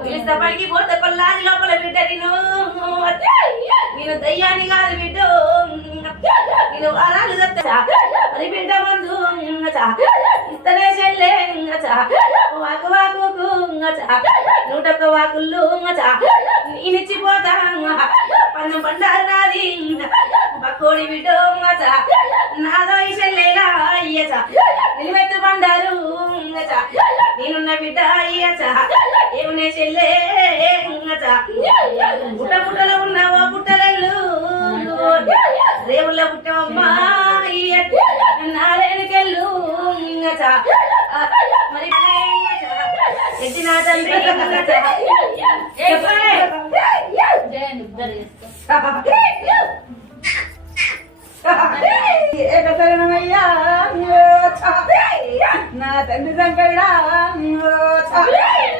పిలిస్తే పైకి పోతే పల్లారి లోపల బిడ్డ నేను దయ్యాన్ని కాదు బిడ్డ నేను వారాలు అది బిడ్డ మందు ఇస్తనే చెల్లే వాకు వాకు నూటొక్క వాకుళ్ళు నేనిచ్చిపోతా పన్నం పండారు నాది పక్కోడి బిడ్డ నాదో ఈ చెల్లేలా అయ్యచ నిలబెత్తు పండారు నేనున్న బిడ్డ అయ్యచ ఏమునే చెల్లే పుట్ట పుట్టలో ఉన్నావో పుట్టలల్లు రేవుల్లో పుట్టమమ్మా నారేణికెళ్ళు మరి ఎత్తి నా తండ్రి ఏకశరణమయ్యా నా తండ్రి సంకడా